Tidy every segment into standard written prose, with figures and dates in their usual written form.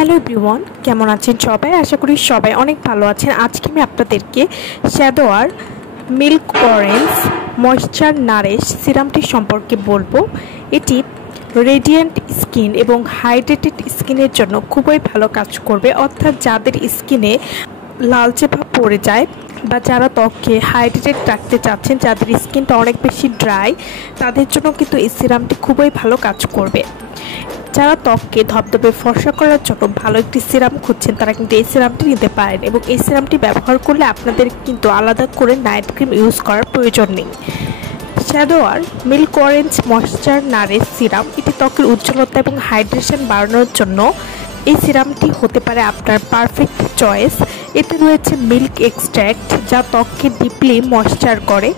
Hello everyone, কেমন আছেন সবাই? আশা করি সবাই অনেক ভালো আছেন। আজকে আমি আপনাদেরকে শ্যাডোয়ার মিল্ক অরেঞ্জ ময়েশ্চার নারিশ সিরামটি সম্পর্কে বলবো। এটি রেডিয়েন্ট স্কিন এবং হাইড্রেটেড স্কিনের জন্য খুবই ভালো কাজ করবে। অর্থাৎ যাদের স্কিনে লালচে ভাব পড়ে যায় বা যারা ত্বককে হাইড্রেটেড রাখতে চাচ্ছেন, যাদের স্কিনটা অনেক বেশি ড্রাই, তাদের জন্য কিন্তু এই সিরামটি খুবই ভালো কাজ করবে। যারা ত্বককে ধবধবে ফর্সা করার জন্য ভালো একটি সিরাম খুঁজছেন, তারা কিন্তু এই সিরামটি নিতে পারেন এবং এই সিরামটি ব্যবহার করলে আপনাদের কিন্তু আলাদা করে নাইট ক্রিম ইউজ করার প্রয়োজন নেই। শ্যাডোয়ার milk orange moisture nourish serum এটি ত্বকের উজ্জ্বলতা এবং হাইড্রেশন বাড়ানোর জন্য এই সিরামটি হতে পারে আপনার পারফেক্ট চয়েস। এতে রয়েছে মিল্ক এক্সট্র্যাক্ট যা ত্বককে ডিপলি ময়েশ্চার করে,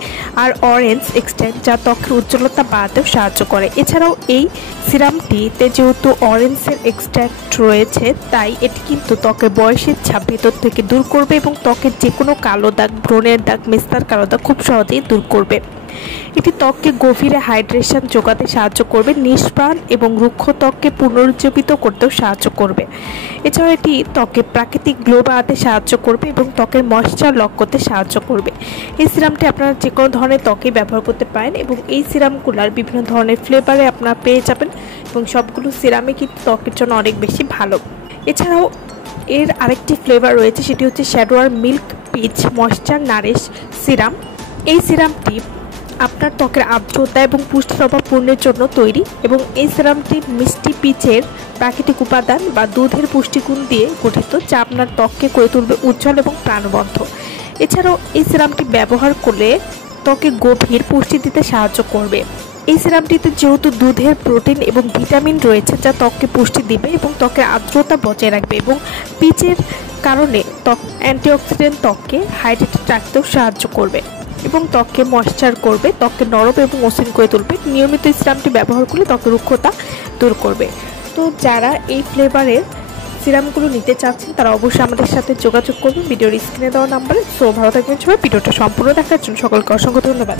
আর অরেঞ্জ এক্সট্র্যাক্ট যা ত্বকের উজ্জ্বলতা বাড়াতেও সাহায্য করে। এছাড়াও এই সিরামটিতে যেহেতু অরেঞ্জের এক্সট্র্যাক্ট রয়েছে, তাই এটি কিন্তু ত্বকের বয়সের ছাপ ভেতর থেকে দূর করবে এবং ত্বকের যে কোনো কালো দাগ, ব্রণের দাগ, মেস্তার কালো দাগ খুব সহজেই দূর করবে। এটি ত্বককে গভীরে হাইড্রেশন যোগাতে সাহায্য করবে, নিষ্প্রাণ এবং রুক্ষ ত্বককে পুনরুজ্জীবিত করতেও সাহায্য করবে। এছাড়াও এটি ত্বকে প্রাকৃতিক গ্লো বাড়াতে সাহায্য করবে এবং ত্বকের ময়েশ্চার লক করতে সাহায্য করবে। এই সিরামটি আপনারা যে কোনো ধরনের ত্বকে ব্যবহার করতে পারেন এবং এই সিরামগুলোর বিভিন্ন ধরনের ফ্লেভারে আপনারা পেয়ে যাবেন এবং সবগুলো সিরামই কিন্তু ত্বকের জন্য অনেক বেশি ভালো। এছাড়াও এর আরেকটি ফ্লেভার রয়েছে, সেটি হচ্ছে শ্যাডোয়ার milk peach moisture nourish serum. এই সিরামটি আপনার ত্বকের আর্দ্রতা এবং পুষ্টির অভাব পূরণের জন্য তৈরি এবং এই সিরামটি মিষ্টি পিচের প্রাকৃতিক উপাদান বা দুধের পুষ্টিগুণ দিয়ে গঠিত, যা আপনার ত্বককে করে তুলবে উজ্জ্বল এবং প্রাণবন্ত। এছাড়াও এই সিরামটি ব্যবহার করলে ত্বকে গভীর পুষ্টি দিতে সাহায্য করবে। এই সিরামটিতে যেহেতু দুধের প্রোটিন এবং ভিটামিন রয়েছে, যা ত্বককে পুষ্টি দিবে এবং ত্বকের আর্দ্রতা বজায় রাখবে, এবং পিচের কারণে অ্যান্টিঅক্সিডেন্ট ত্বককে হাইড্রেটেড রাখতেও সাহায্য করবে এবং ত্বককে ময়েশ্চার করবে, ত্বককে নরম এবং মসৃণ করে তুলবে। নিয়মিত এই সিরামটি ব্যবহার করলে ত্বকের রুক্ষতা দূর করবে। তো যারা এই ফ্লেভারের সিরামগুলো নিতে চাচ্ছেন, তারা অবশ্যই আমাদের সাথে যোগাযোগ করবেন ভিডিওর স্ক্রিনে দেওয়া নাম্বারে। সো ভালো থাকবেন সবাই। ভিডিওটা সম্পূর্ণ দেখার জন্য সকলকে অসংখ্য ধন্যবাদ।